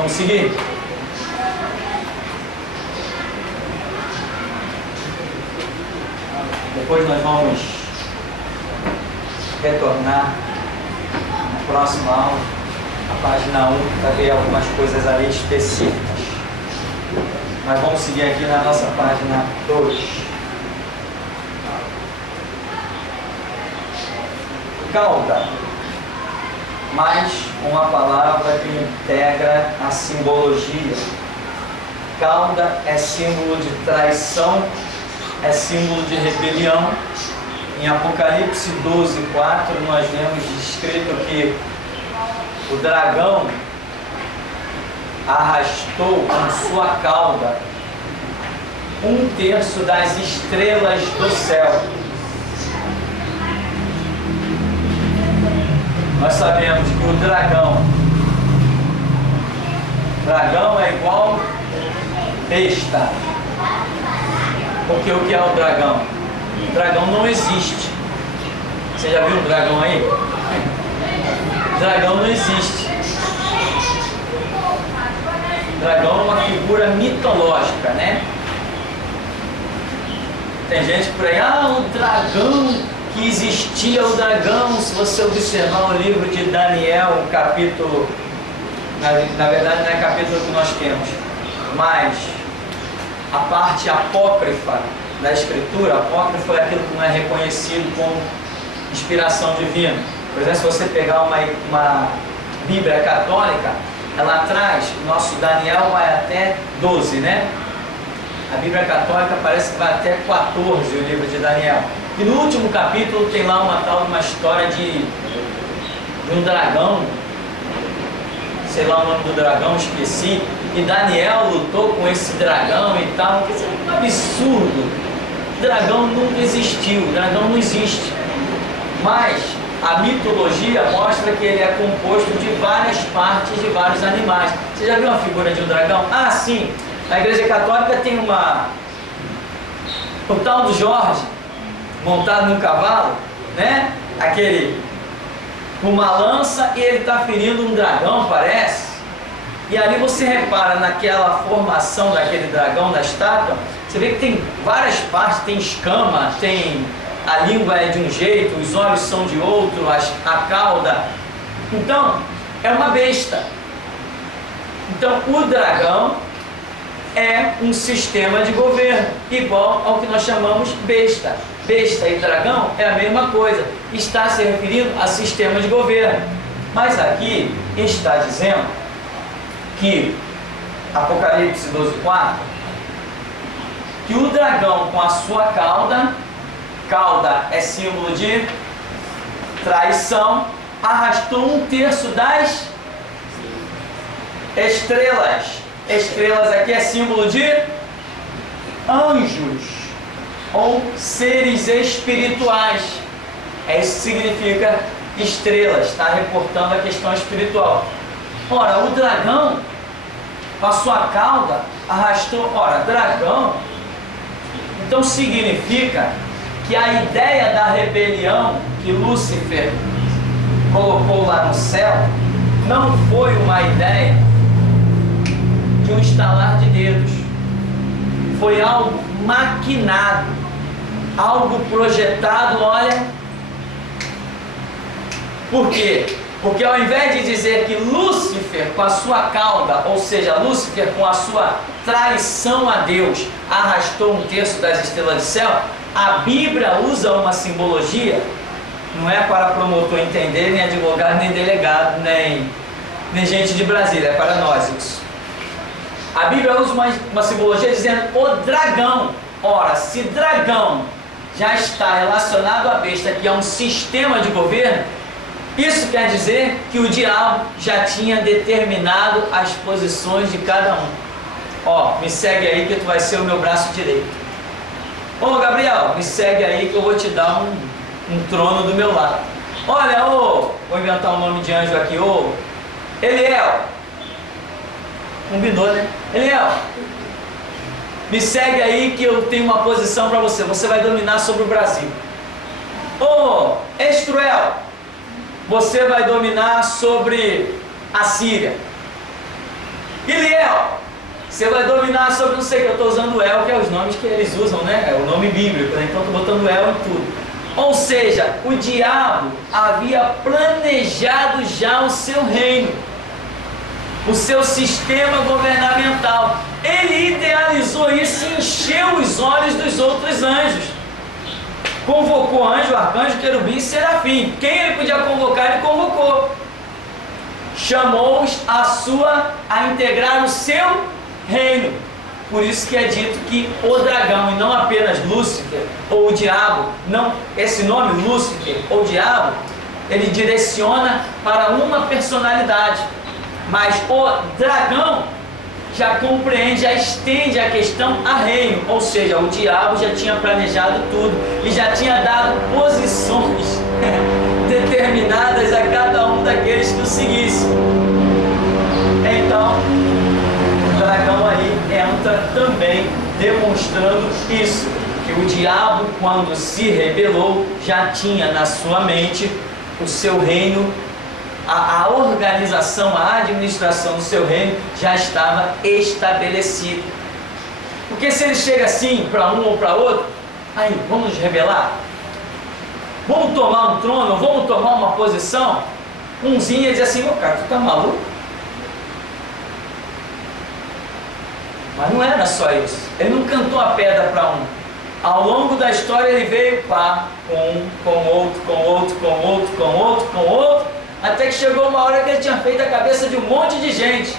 Vamos seguir? Depois nós vamos retornar na próxima aula, a página 1, para ver algumas coisas ali específicas. Mas vamos seguir aqui na nossa página 2. Cauda, mais uma palavra que integra a simbologia. Cauda é símbolo de traição, é símbolo de rebelião. Em Apocalipse 12:4 nós vemos descrito que o dragão arrastou com sua cauda 1/3 das estrelas do céu. Nós sabemos que o dragão é igual besta. Porque o que é o dragão? O dragão não existe. Você já viu um dragão aí? Dragão não existe. Dragão é uma figura mitológica, né? Tem gente por aí, o dragão, que existia o dragão. Se você observar o livro de Daniel, o capítulo, na verdade não é capítulo que nós temos, mas a parte apócrifa da escritura, apócrifo é aquilo que não é reconhecido como inspiração divina. Por exemplo, se você pegar uma Bíblia católica, ela traz, o nosso Daniel vai até 12, né? A Bíblia católica parece que vai até 14, o livro de Daniel. E no último capítulo tem lá uma história de um dragão, sei lá o nome do dragão, esqueci. E Daniel lutou com esse dragão e tal. Isso é um absurdo. O dragão nunca existiu, o dragão não existe. Mas a mitologia mostra que ele é composto de várias partes de vários animais. Você já viu uma figura de um dragão? Ah, sim! Na Igreja Católica tem o tal do Jorge, montado num cavalo, né? Aquele com uma lança e ele está ferindo um dragão, parece. E ali você repara naquela formação daquele dragão, da estátua, você vê que tem várias partes, tem escama, tem a língua é de um jeito, os olhos são de outro, a cauda. Então, é uma besta. Então, o dragão é um sistema de governo, igual ao que nós chamamos besta. Besta e dragão é a mesma coisa, está se referindo a sistema de governo. Mas aqui está dizendo que, Apocalipse 12:4, que o dragão com a sua cauda é símbolo de traição, arrastou 1/3 das estrelas. Estrelas aqui é símbolo de anjos ou seres espirituais. Isso significa estrelas, está reportando a questão espiritual. Ora, o dragão com a sua cauda arrastou, dragão, então significa que a ideia da rebelião que Lúcifer colocou lá no céu não foi uma ideia de um estalar de dedos, foi algo maquinado, algo projetado. Olha, por quê? Porque ao invés de dizer que Lúcifer com a sua cauda, ou seja, Lúcifer com a sua traição a Deus, arrastou 1/3 das estrelas do céu, a Bíblia usa uma simbologia, não é para promotor entender, nem advogado, nem delegado, nem gente de Brasília, é para nós isso. A Bíblia usa uma simbologia dizendo o dragão. Ora, se dragão já está relacionado à besta, que é um sistema de governo, isso quer dizer que o diabo já tinha determinado as posições de cada um. Me segue aí que tu vai ser o meu braço direito. Gabriel, me segue aí que eu vou te dar um trono do meu lado. Olha, vou inventar um nome de anjo aqui, Eliel. Combinou, né? Eliel, me segue aí que eu tenho uma posição para você. Você vai dominar sobre o Brasil. Estruel, você vai dominar sobre a Síria. Iliel, você vai dominar sobre não sei o que. Eu estou usando El, que é os nomes que eles usam, né? É o nome bíblico, né? Então estou botando El em tudo. Ou seja, o diabo havia planejado já o seu reino, o seu sistema governamental. Ele idealizou isso e encheu os olhos dos outros anjos. Convocou anjo, arcanjo, querubim e serafim. Quem ele podia convocar, ele convocou. Chamou-os a integrar o seu reino. Por isso que é dito que o dragão, e não apenas Lúcifer ou o diabo, não, esse nome Lúcifer ou diabo, ele direciona para uma personalidade. Mas o dragão já compreende, já estende a questão a reino. Ou seja, o diabo já tinha planejado tudo e já tinha dado posições determinadas a cada um daqueles que o seguissem. Então, o dragão aí entra também demonstrando isso, que o diabo, quando se rebelou, já tinha na sua mente o seu reino, a organização, a administração do seu reino já estava estabelecida. Porque se ele chega assim para um ou para outro, aí vamos nos rebelar? Vamos tomar um trono, vamos tomar uma posição? Umzinho ia dizer assim, meu cara, tu tá maluco? Mas não era só isso. Ele não cantou a pedra para um. Ao longo da história ele veio pá, com um, com outro, com outro, com outro, com outro, com outro, até que chegou uma hora que ele tinha feito a cabeça de um monte de gente.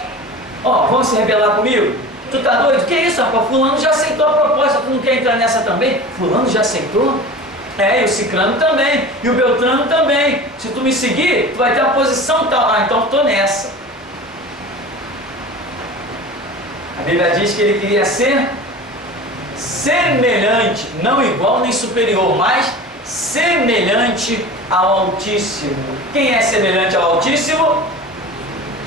Ó, vamos se rebelar comigo? Tu tá doido? Que isso, rapaz? Fulano já aceitou a proposta, tu não quer entrar nessa também? Fulano já aceitou? É, e o Cicrano também, e o Beltrano também. Se tu me seguir, tu vai ter uma posição tal. Ah, então eu tô nessa. A Bíblia diz que ele queria ser semelhante, não igual nem superior, mas semelhante ao Altíssimo. Quem é semelhante ao Altíssimo?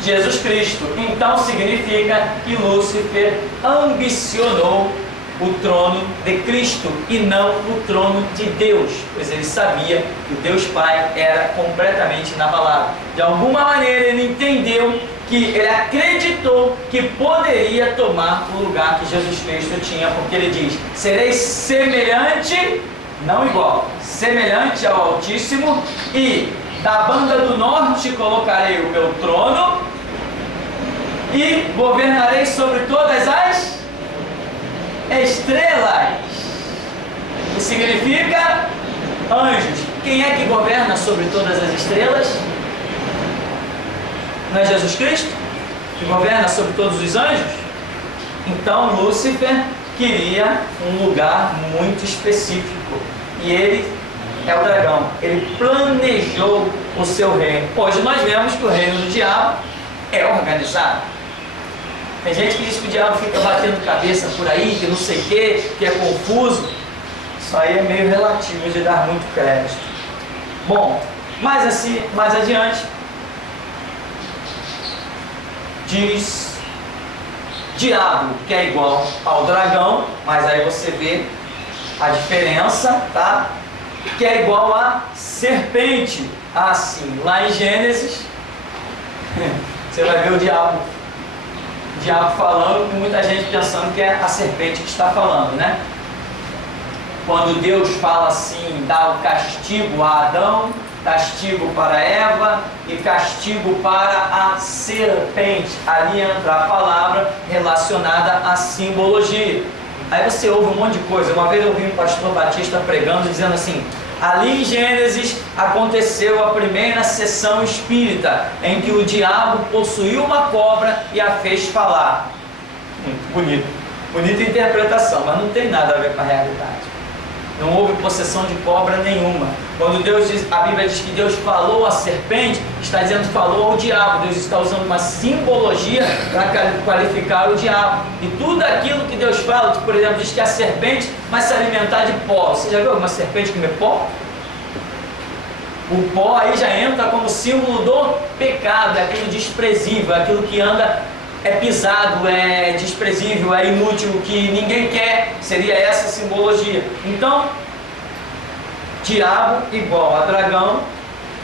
Jesus Cristo. Então significa que Lúcifer ambicionou o trono de Cristo e não o trono de Deus, pois ele sabia que o Deus Pai era completamente inabalável. De alguma maneira ele entendeu, que ele acreditou que poderia tomar o lugar que Jesus Cristo tinha, porque ele diz: serei semelhante, não igual, semelhante ao Altíssimo, e da banda do norte colocarei o meu trono e governarei sobre todas as estrelas. Que significa anjos. Quem é que governa sobre todas as estrelas? Não é Jesus Cristo que governa sobre todos os anjos? Então Lúcifer queria um lugar muito específico, e ele é o dragão. Ele planejou o seu reino. Hoje nós vemos que o reino do diabo é organizado. Tem gente que diz que o diabo fica batendo cabeça por aí, que não sei o que é confuso. Isso aí é meio relativo de dar muito crédito. Bom, mas assim, mais adiante, diz diabo, que é igual ao dragão, mas aí você vê a diferença, tá? Que é igual a serpente. Assim, lá em Gênesis, você vai ver o diabo falando, com muita gente pensando que é a serpente que está falando, né? Quando Deus fala assim, dá o castigo a Adão, castigo para Eva e castigo para a serpente. Ali entra a palavra relacionada à simbologia. Aí você ouve um monte de coisa. Uma vez eu ouvi um pastor batista pregando, dizendo assim: ali em Gênesis aconteceu a primeira sessão espírita, em que o diabo possuiu uma cobra e a fez falar. Muito bonito. Bonita interpretação, mas não tem nada a ver com a realidade. Não houve possessão de cobra nenhuma. Quando Deus diz, a Bíblia diz que Deus falou à serpente, está dizendo que falou ao diabo. Deus está usando uma simbologia para qualificar o diabo. E tudo aquilo que Deus fala, que, por exemplo, diz que a serpente vai se alimentar de pó. Você já viu alguma serpente comer pó? O pó aí já entra como símbolo do pecado, é aquilo desprezível, é aquilo que anda, é pisado, é desprezível, é inútil, que ninguém quer. Seria essa simbologia. Então, diabo igual a dragão,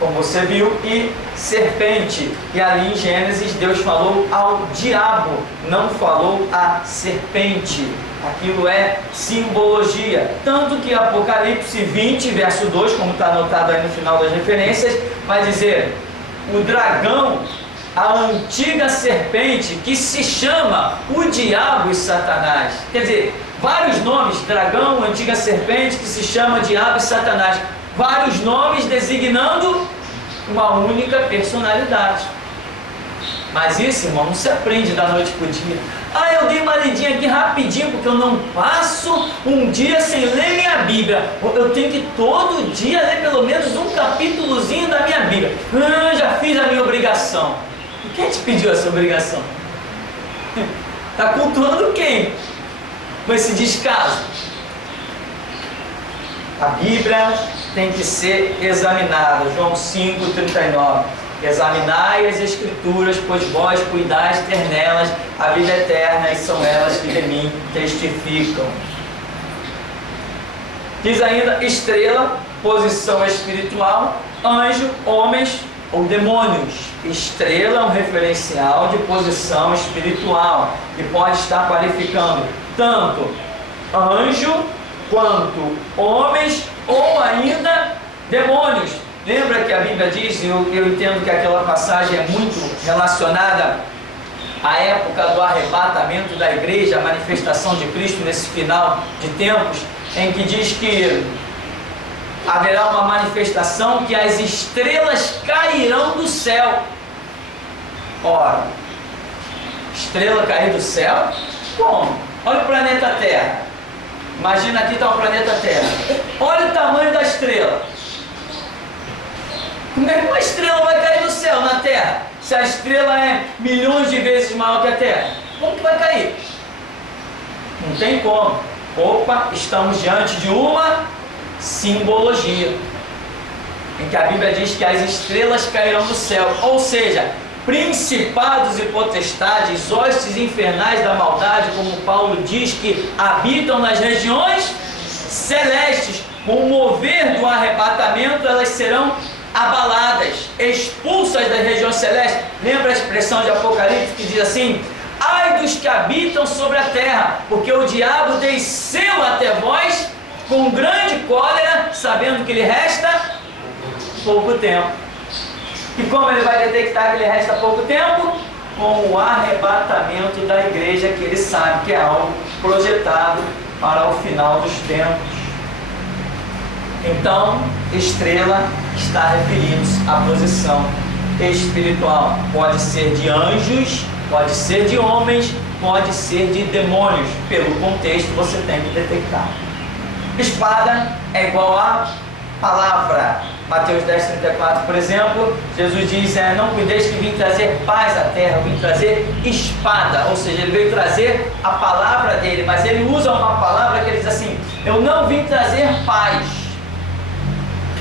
como você viu, e serpente. E ali em Gênesis Deus falou ao diabo, não falou à serpente. Aquilo é simbologia. Tanto que Apocalipse 20, verso 2, como está anotado aí no final das referências, vai dizer: o dragão, a antiga serpente, que se chama o diabo e Satanás. Quer dizer, vários nomes: dragão, antiga serpente, que se chama diabo e Satanás. Vários nomes designando uma única personalidade. Mas isso, irmão, não se aprende da noite para o dia. Ah, eu dei uma lidinha aqui rapidinho, porque eu não passo um dia sem ler minha Bíblia. Eu tenho que todo dia ler pelo menos um capítulozinho da minha Bíblia. Já fiz a minha obrigação. E quem te pediu essa obrigação? Está cultuando quem? Com esse descaso. A Bíblia tem que ser examinada. João 5,39. Examinai as Escrituras, pois vós cuidais ter nelas a vida eterna, e são elas que de mim testificam. Diz ainda: estrela, posição espiritual, anjo, homens ou demônios. Estrela é um referencial de posição espiritual, que pode estar qualificando tanto anjo quanto homens ou ainda demônios. Lembra que a Bíblia diz, eu entendo que aquela passagem é muito relacionada à época do arrebatamento da igreja, a manifestação de Cristo nesse final de tempos, em que diz que haverá uma manifestação que as estrelas cairão do céu. Ora, estrela cair do céu? Como? Olha o planeta Terra. Imagina, aqui está o planeta Terra. Olha o tamanho da estrela. Como é que uma estrela vai cair do céu na Terra? Se a estrela é milhões de vezes maior que a Terra, como que vai cair? Não tem como. Opa, estamos diante de uma simbologia, em que a Bíblia diz que as estrelas cairão do céu, ou seja, principados e potestades, hostes infernais da maldade, como Paulo diz, que habitam nas regiões celestes. Com o mover do arrebatamento, elas serão abaladas, expulsas das regiões celestes. Lembra a expressão de Apocalipse que diz assim: ai dos que habitam sobre a terra, porque o diabo desceu até vós com grande cólera, sabendo que lhe resta pouco tempo. E como ele vai detectar que lhe resta pouco tempo? Com o arrebatamento da igreja, que ele sabe que é algo projetado para o final dos tempos. Então, estrela está referindo-se à posição espiritual. Pode ser de anjos, pode ser de homens, pode ser de demônios. Pelo contexto, você tem que detectar. Espada é igual a palavra. Mateus 10,34, por exemplo, Jesus diz: não cuideis que vim trazer paz à terra, eu vim trazer espada. Ou seja, ele veio trazer a palavra dele, mas ele usa uma palavra que ele diz assim: eu não vim trazer paz,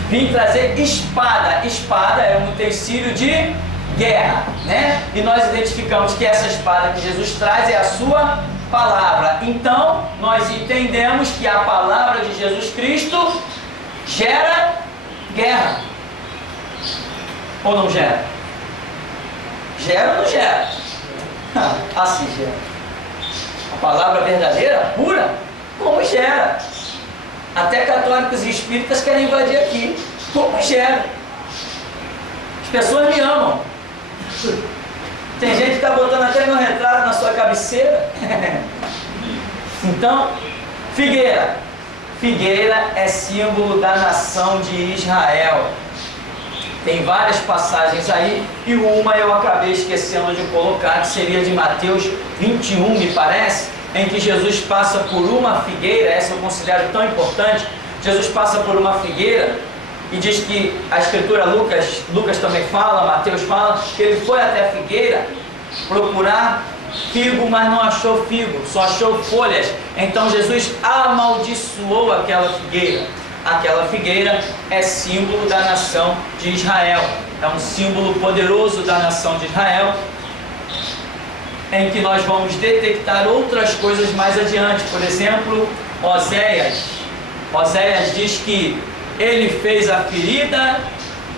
vim trazer espada. Espada é um utensílio de guerra, né? E nós identificamos que essa espada que Jesus traz é a sua palavra. Então, nós entendemos que a palavra de Jesus Cristo gera guerra. Ou não gera? Gera ou não gera? Assim gera. A palavra verdadeira, pura, como gera? Até católicos e espíritas querem invadir aqui. Como gera? As pessoas me amam. Tem gente que está botando até meu retrato na sua cabeceira. Então, figueira. Figueira é símbolo da nação de Israel. Tem várias passagens aí, e uma eu acabei esquecendo de colocar, que seria de Mateus 21, me parece, em que Jesus passa por uma figueira. Essa eu considero tão importante. Jesus passa por uma figueira e diz que a escritura, Lucas também fala, Mateus fala, que ele foi até a figueira procurar figo, mas não achou figo, só achou folhas. Então Jesus amaldiçoou aquela figueira. Aquela figueira é símbolo da nação de Israel, é um símbolo poderoso da nação de Israel, em que nós vamos detectar outras coisas mais adiante. Por exemplo, Oséias diz que ele fez a ferida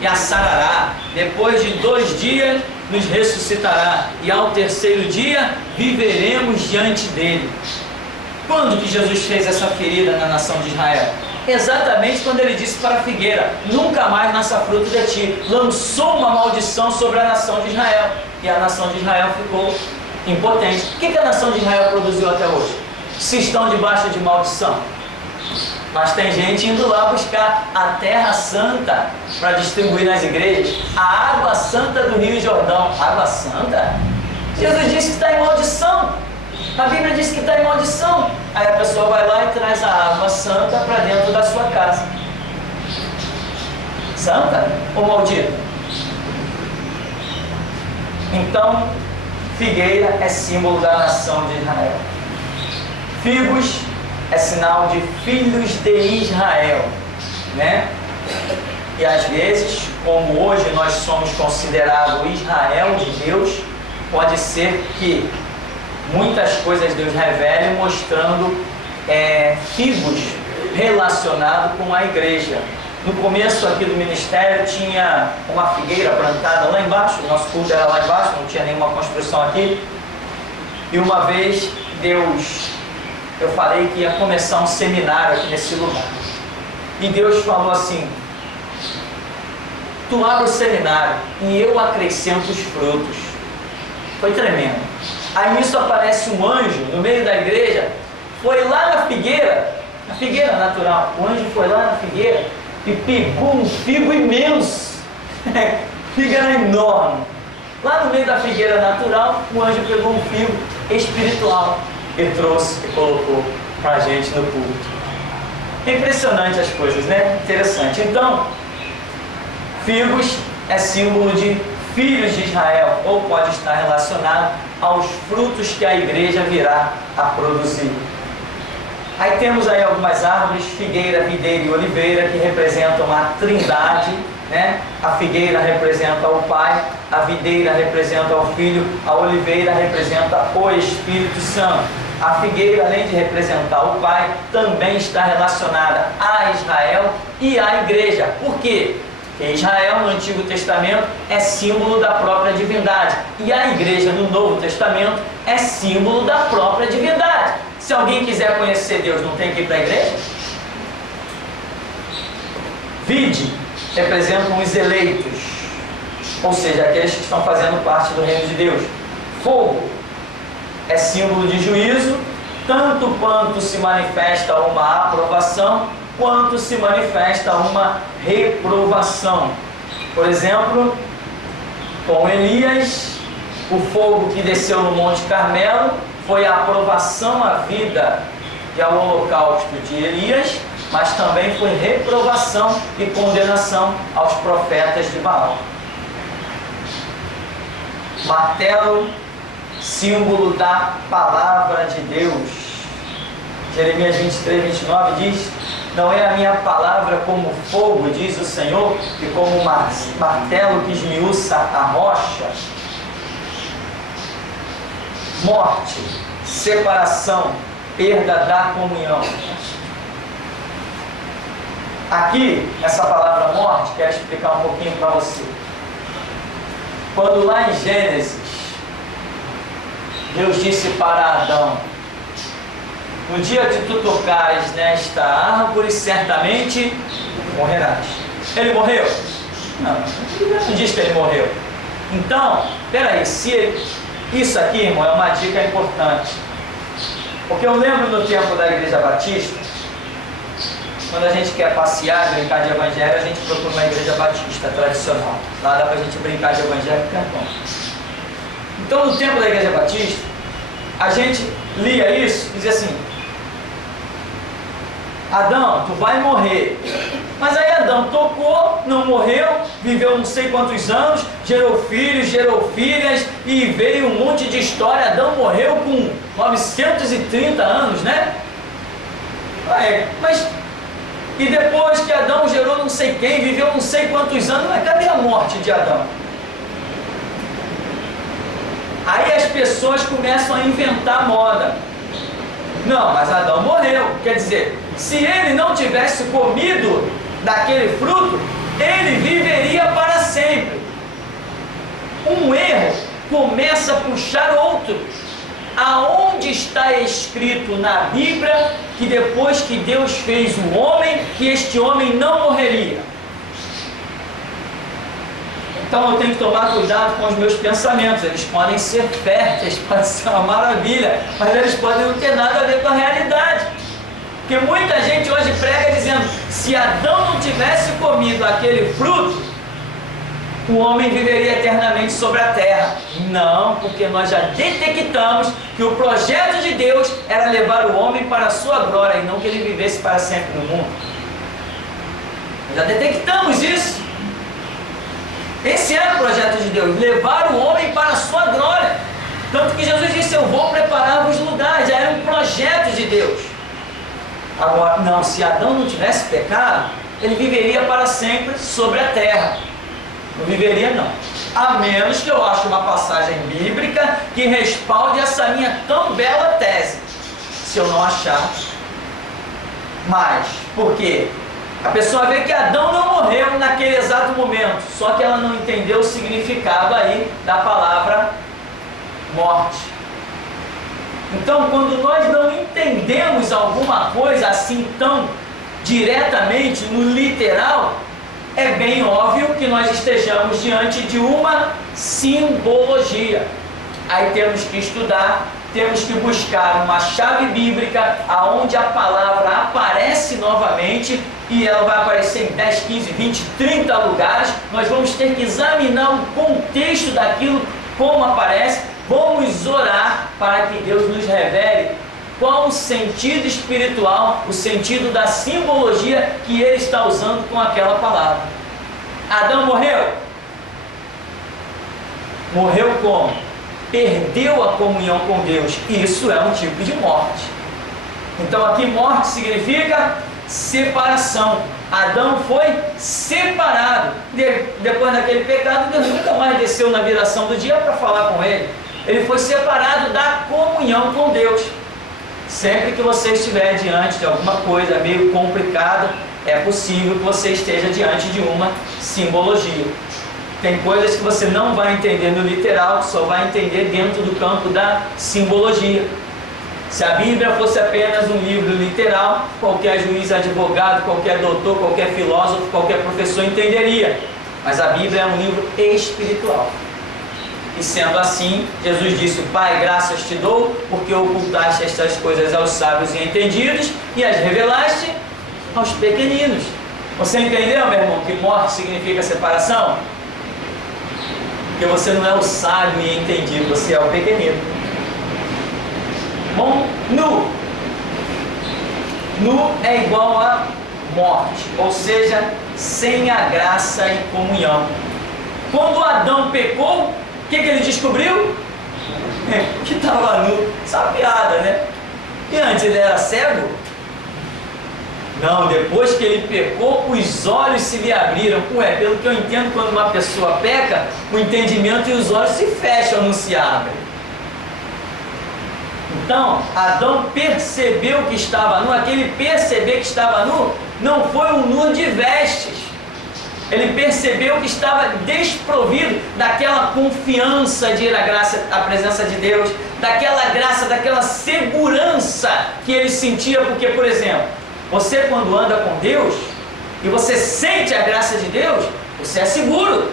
e a sarará. Depois de 2 dias nos ressuscitará, e ao 3º dia viveremos diante dele. Quando que Jesus fez essa ferida na nação de Israel? Exatamente quando ele disse para a figueira: nunca mais nasça fruto de ti. Lançou uma maldição sobre a nação de Israel, e a nação de Israel ficou impotente. O que a nação de Israel produziu até hoje? Se estão debaixo de maldição. Mas tem gente indo lá buscar a terra santa para distribuir nas igrejas, a água santa do Rio Jordão. Água santa? Jesus disse que está em maldição. A Bíblia diz que está em maldição. Aí a pessoa vai lá e traz a água santa para dentro da sua casa. Santa ou maldita? Então, figueira é símbolo da nação de Israel. Figos é sinal de filhos de Israel, né? E às vezes, como hoje nós somos considerados Israel de Deus, pode ser que muitas coisas Deus revele mostrando figos relacionados com a igreja. No começo aqui do ministério tinha uma figueira plantada lá embaixo, o nosso culto era lá embaixo, não tinha nenhuma construção aqui. E uma vez eu falei que ia começar um seminário aqui nesse lugar. E Deus falou assim: tu abre o seminário e eu acrescento os frutos. Foi tremendo. Aí nisso aparece um anjo no meio da igreja, foi lá na figueira natural, o anjo foi lá na figueira e pegou um figo imenso, figueira enorme. Lá no meio da figueira natural, o anjo pegou um figo espiritual e trouxe e colocou para a gente no culto. É impressionante as coisas, né? Interessante. Então, figos é símbolo de filhos de Israel, ou pode estar relacionado aos frutos que a igreja virá a produzir. Aí temos aí algumas árvores, figueira, videira e oliveira, que representam a trindade, né? A figueira representa o Pai, a videira representa o Filho, a oliveira representa o Espírito Santo. A figueira, além de representar o Pai, também está relacionada a Israel e à igreja. Por quê? Porque Israel no Antigo Testamento é símbolo da própria divindade, e a igreja no Novo Testamento é símbolo da própria divindade. Se alguém quiser conhecer Deus, não tem que ir para a igreja? Vide representam os eleitos, ou seja, aqueles que estão fazendo parte do reino de Deus. Fogo é símbolo de juízo, tanto quanto se manifesta uma aprovação, quanto se manifesta uma reprovação. Por exemplo, com Elias, o fogo que desceu no Monte Carmelo foi a aprovação à vida e ao holocausto de Elias, mas também foi reprovação e condenação aos profetas de Baal. Martelo, símbolo da palavra de Deus. Jeremias 23, 29 diz: não é a minha palavra como fogo, diz o Senhor, e como martelo que esmiuça a rocha. Morte, separação, perda da comunhão. Aqui, essa palavra morte, quero explicar um pouquinho para você. Quando lá em Gênesis, Deus disse para Adão: no dia que tu tocares nesta árvore, certamente morrerás. Ele morreu? Não diz que ele morreu. Então, peraí, isso aqui, irmão, é uma dica importante. Porque eu lembro no tempo da Igreja Batista, quando a gente quer passear, brincar de evangelho, a gente procura uma igreja batista tradicional. Lá dá pra gente brincar de evangelho, que é bom. Então, no tempo da Igreja Batista, a gente lia isso e dizia assim: Adão, tu vai morrer. Mas aí Adão tocou, não morreu, viveu não sei quantos anos, gerou filhos, gerou filhas, e veio um monte de história. Adão morreu com 930 anos, né? Mas e depois que Adão gerou não sei quem, viveu não sei quantos anos, mas cadê a morte de Adão? Aí as pessoas começam a inventar moda. Não, mas Adão morreu. Quer dizer, se ele não tivesse comido daquele fruto, ele viveria para sempre. Um erro começa a puxar outro. Aonde está escrito na Bíblia que depois que Deus fez o homem, que este homem não morreria? Então eu tenho que tomar cuidado com os meus pensamentos. Eles podem ser férteis, pode ser uma maravilha, mas eles podem não ter nada a ver com a realidade. Porque muita gente hoje prega dizendo: se Adão não tivesse comido aquele fruto, o homem viveria eternamente sobre a terra. Não, porque nós já detectamos que o projeto de Deus era levar o homem para a sua glória e não que ele vivesse para sempre no mundo. Já detectamos isso. Esse era o projeto de Deus, levar o homem para a sua glória. Tanto que Jesus disse: eu vou preparar-vos lugares. Já era um projeto de Deus. Agora, não, se Adão não tivesse pecado, ele viveria para sempre sobre a terra. Não viveria, não. A menos que eu ache uma passagem bíblica que respalde essa minha tão bela tese. Se eu não achar. Mas, por quê? A pessoa vê que Adão não morreu naquele exato momento, só que ela não entendeu o significado aí da palavra morte. Então, quando nós não entendemos alguma coisa assim tão diretamente, no literal, é bem óbvio que nós estejamos diante de uma simbologia. Aí temos que estudar, temos que buscar uma chave bíblica aonde a palavra aparece novamente, e ela vai aparecer em 10, 15, 20, 30 lugares. Nós vamos ter que examinar o contexto daquilo, como aparece. Vamos orar para que Deus nos revele qual o sentido espiritual, o sentido da simbologia que ele está usando com aquela palavra. Adão morreu? Morreu como? Perdeu a comunhão com Deus. Isso é um tipo de morte. Então aqui morte significa separação. Adão foi separado. Depois daquele pecado, Deus nunca mais desceu na viração do dia para falar com ele. Ele foi separado da comunhão com Deus. Sempre que você estiver diante de alguma coisa meio complicada, é possível que você esteja diante de uma simbologia. Tem coisas que você não vai entender no literal, só vai entender dentro do campo da simbologia. Se a Bíblia fosse apenas um livro literal, qualquer juiz, advogado, qualquer doutor, qualquer filósofo, qualquer professor entenderia. Mas a Bíblia é um livro espiritual. E sendo assim, Jesus disse: Pai, graças te dou, porque ocultaste estas coisas aos sábios e entendidos e as revelaste aos pequeninos. Você entendeu, meu irmão, que morte significa separação? Porque você não é o sábio e entendido, você é o pequenino. Bom, nu. Nu é igual a morte, ou seja, sem a graça e comunhão. Quando Adão pecou, o que ele descobriu? Que estava nu. Essa é uma piada, né? E antes ele era cego? Não, depois que ele pecou, os olhos se lhe abriram. Ué, pelo que eu entendo, quando uma pessoa peca, o entendimento e os olhos se fecham, não se abrem. Então, Adão percebeu que estava nu. Aquele perceber que estava nu não foi um nu de vestes. Ele percebeu que estava desprovido daquela confiança de ir à presença de Deus, daquela graça, daquela segurança que ele sentia. Porque, por exemplo, você quando anda com Deus e você sente a graça de Deus, você é seguro.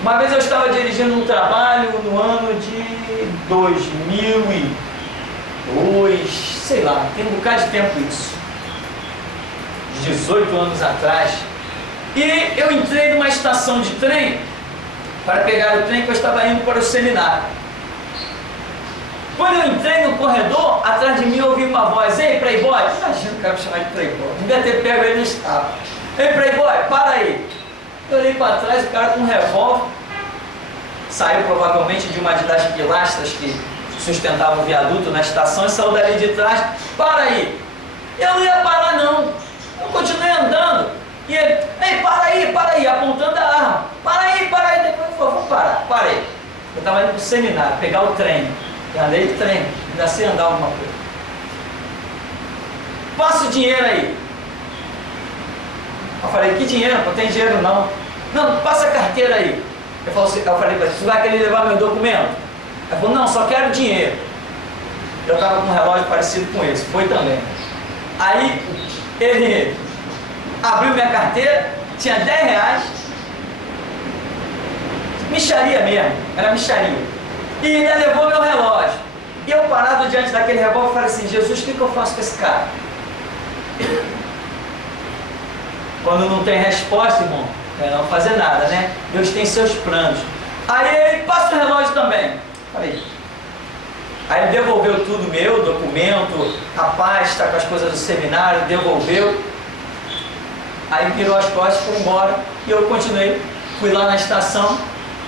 Uma vez eu estava dirigindo um trabalho no ano de 2002, sei lá, tem um bocado de tempo isso, 18 anos atrás. E eu entrei numa estação de trem para pegar o trem que eu estava indo para o seminário. Quando eu entrei no corredor, atrás de mim eu ouvi uma voz: Ei, Playboy! Imagina o cara me chamar de Playboy, devia ter pego ele no estado. Ei, Playboy, para aí! Eu olhei para trás, o cara com um revólver, saiu provavelmente de uma das pilastras que sustentava o viaduto na estação e saiu dali de trás. Para aí! Eu não ia parar não, eu continuei andando. E ele: Ei, para aí, apontando a arma. Para aí, depois ele falou: Vou parar, parei. Eu estava indo para o seminário, pegar o trem. Eu andei de trem, ainda sei andar alguma coisa. Passa o dinheiro aí. Eu falei, que dinheiro? Não tem dinheiro não. Não, passa a carteira aí. Eu falei para ele, você vai querer levar meu documento? Ele falou, não, só quero dinheiro. Eu estava com um relógio parecido com esse, foi também. Aí ele abriu minha carteira, tinha 10 reais, mixaria mesmo, era mixaria. E ainda levou meu relógio. E eu parado diante daquele revólver, falei assim, Jesus, o que eu faço com esse cara? Quando não tem resposta, irmão, não fazer nada, né? Deus tem seus planos. Aí ele passa o relógio também. Falei. Aí ele devolveu tudo meu, documento, a pasta com as coisas do seminário, devolveu. Aí virou as costas e foi embora. E eu continuei, fui lá na estação,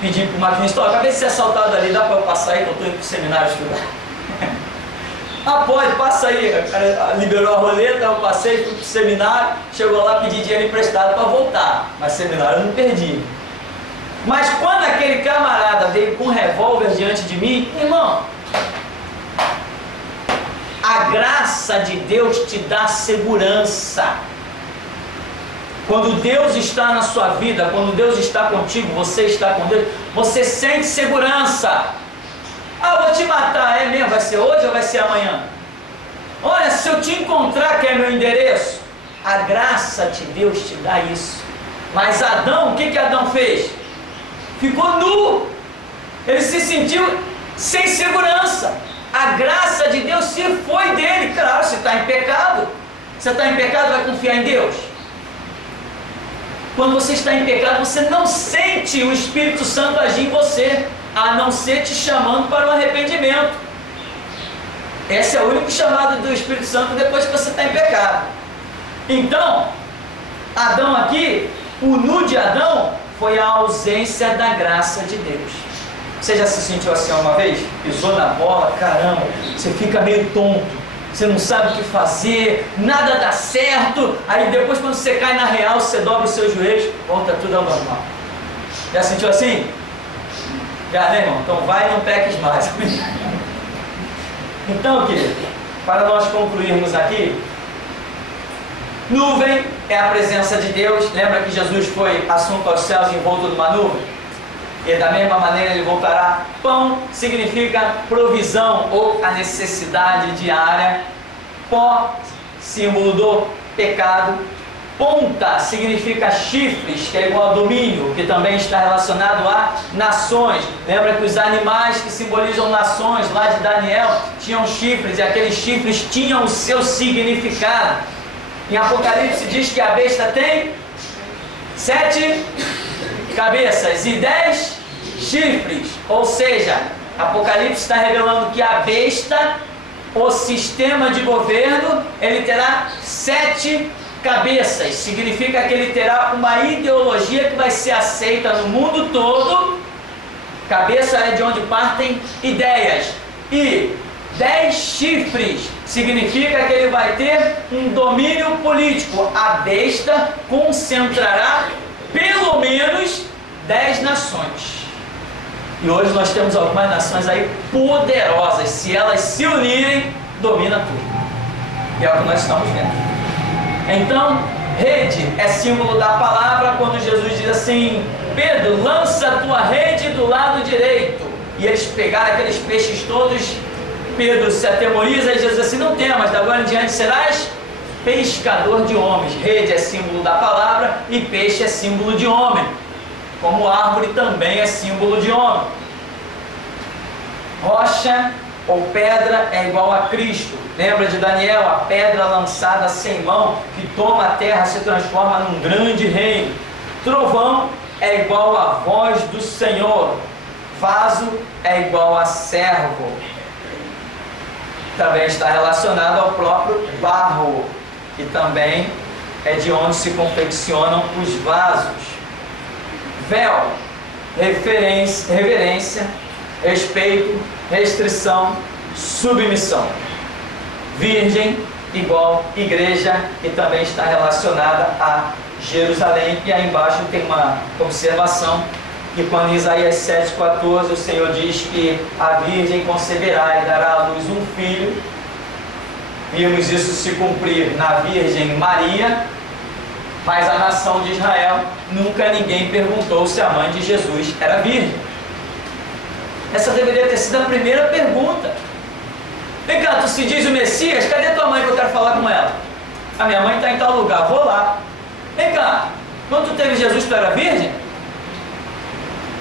pedi para o maquinista, acabei de ser assaltado ali, dá para eu passar aí que eu estou indo para o seminário estudar. Ah, pode, passa aí. O cara liberou a roleta, eu passei, fui pro seminário, chegou lá, pedi dinheiro emprestado para voltar. Mas seminário eu não perdi. Mas quando aquele camarada veio com um revólver diante de mim, irmão, a graça de Deus te dá segurança. Quando Deus está na sua vida, quando Deus está contigo, você está com Deus, você sente segurança. Ah, eu vou te matar, é mesmo? Vai ser hoje ou vai ser amanhã? Olha, se eu te encontrar, que é meu endereço, a graça de Deus te dá isso. Mas Adão, o que Adão fez? Ficou nu. Ele se sentiu sem segurança. A graça de Deus se foi dele. Claro, você está em pecado. Você está em pecado, vai confiar em Deus? Quando você está em pecado, você não sente o Espírito Santo agir em você, a não ser te chamando para o arrependimento. Esse é o único chamado do Espírito Santo depois que você está em pecado. Então, Adão aqui, o nu de Adão foi a ausência da graça de Deus. Você já se sentiu assim uma vez? Pisou na bola, caramba, você fica meio tonto, você não sabe o que fazer, nada dá certo, aí depois quando você cai na real, você dobra os seus joelhos, volta tudo ao normal. Já sentiu assim? Já, né, irmão? Então vai e não peques mais. Então, querido, para nós concluirmos aqui, nuvem é a presença de Deus. Lembra que Jesus foi assunto aos céus envolto numa nuvem? E da mesma maneira ele voltará. Pão significa provisão ou a necessidade diária. Pó, símbolo do pecado. Ponta significa chifres, que é igual a domínio, que também está relacionado a nações. Lembra que os animais que simbolizam nações, lá de Daniel, tinham chifres, e aqueles chifres tinham o seu significado. Em Apocalipse diz que a besta tem 7 cabeças e 10 chifres. Ou seja, Apocalipse está revelando que a besta, o sistema de governo, ele terá 7 cabeças. Significa que ele terá uma ideologia que vai ser aceita no mundo todo. Cabeça é de onde partem ideias. E 10 chifres significa que ele vai ter um domínio político. A besta concentrará pelo menos 10 nações. E hoje nós temos algumas nações aí poderosas. Se elas se unirem, domina tudo. E é o que nós estamos vendo. Então, rede é símbolo da palavra. Quando Jesus diz assim: Pedro, lança a tua rede do lado direito. E eles pegaram aqueles peixes todos. Pedro se atemoriza e Jesus diz assim: não temas, da agora em diante serás pescador de homens. Rede é símbolo da palavra e peixe é símbolo de homem. Como árvore também é símbolo de homem. Rocha ou pedra é igual a Cristo. Lembra de Daniel? A pedra lançada sem mão, que toma a terra, se transforma num grande reino. Trovão é igual a voz do Senhor. Vaso é igual a servo. Também está relacionado ao próprio barro, que também é de onde se confeccionam os vasos. Véu, reverência, respeito, restrição, submissão. Virgem, igual igreja, e também está relacionada a Jerusalém. E aí embaixo tem uma observação, que quando em Isaías 7,14 o Senhor diz que a virgem conceberá e dará à luz um filho. Vimos isso se cumprir na Virgem Maria, Mas a nação de Israel, nunca ninguém perguntou se a mãe de Jesus era virgem. Essa deveria ter sido a primeira pergunta. Vem cá, tu se diz o Messias? Cadê tua mãe que eu quero falar com ela? A minha mãe está em tal lugar, vou lá. Vem cá, quando tu teve Jesus, tu era virgem?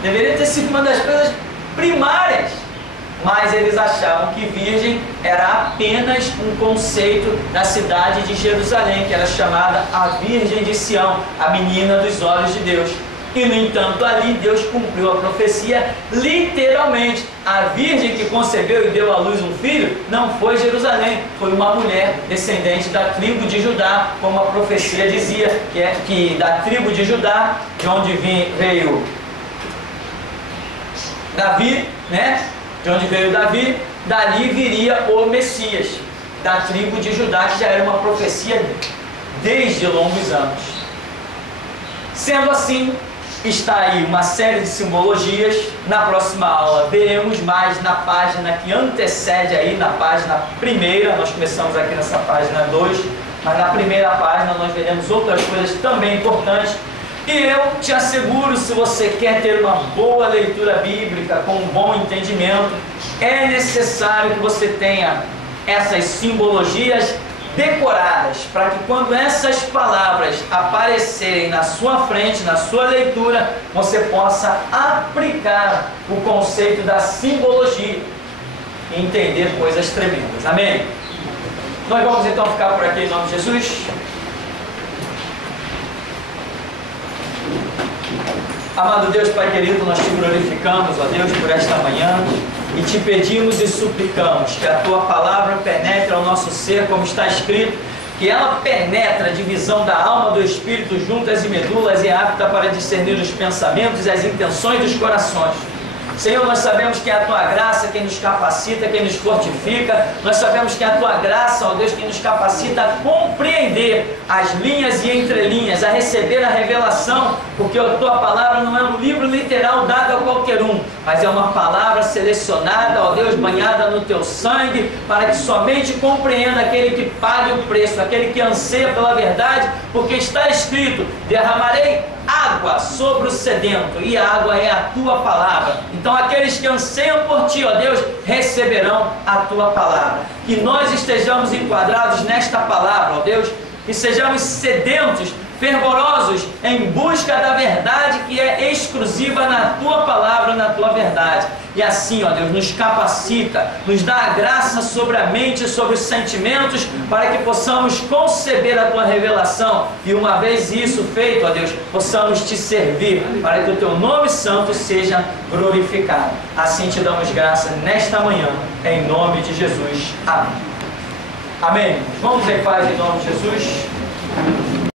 Deveria ter sido uma das coisas primárias. Mas eles achavam que virgem era apenas um conceito da cidade de Jerusalém, que era chamada a Virgem de Sião, a menina dos olhos de Deus. E, no entanto, ali Deus cumpriu a profecia literalmente. A virgem que concebeu e deu à luz um filho não foi Jerusalém, foi uma mulher descendente da tribo de Judá, como a profecia dizia, que da tribo de Judá, de onde veio Davi, né? De onde veio Davi, dali viria o Messias, da tribo de Judá, que já era uma profecia desde longos anos. Sendo assim, está aí uma série de simbologias. Na próxima aula veremos mais na página que antecede aí, na página primeira. Nós começamos aqui nessa página 2, mas na primeira página nós veremos outras coisas também importantes. E eu te asseguro, se você quer ter uma boa leitura bíblica, com um bom entendimento, é necessário que você tenha essas simbologias decoradas, para que quando essas palavras aparecerem na sua frente, na sua leitura, você possa aplicar o conceito da simbologia e entender coisas tremendas. Amém? Nós vamos então ficar por aqui em nome de Jesus. Amado Deus, Pai querido, nós te glorificamos, ó Deus, por esta manhã e te pedimos e suplicamos que a Tua palavra penetre ao nosso ser, como está escrito, que ela penetra a divisão da alma, do espírito, juntas e medulas, e é apta para discernir os pensamentos e as intenções dos corações. Senhor, nós sabemos que é a Tua graça quem nos capacita, quem nos fortifica. Nós sabemos que é a Tua graça, ó Deus, quem nos capacita a compreender as linhas e entrelinhas, a receber a revelação, porque a Tua palavra não é um livro literal dado a qualquer um, mas é uma palavra selecionada, ó Deus, banhada no Teu sangue, para que somente compreenda aquele que pague o preço, aquele que anseia pela verdade, porque está escrito: derramarei água sobre o sedento, e a água é a Tua palavra. Então aqueles que anseiam por Ti, ó Deus, receberão a Tua palavra. Que nós estejamos enquadrados nesta palavra, ó Deus, que sejamos sedentos, fervorosos em busca da verdade que é exclusiva na Tua palavra, na Tua verdade. E assim, ó Deus, nos capacita, nos dá a graça sobre a mente, sobre os sentimentos, para que possamos conceber a Tua revelação e, uma vez isso feito, ó Deus, possamos Te servir, para que o Teu nome santo seja glorificado. Assim Te damos graça nesta manhã, em nome de Jesus. Amém. Amém. Vamos em paz em nome de Jesus.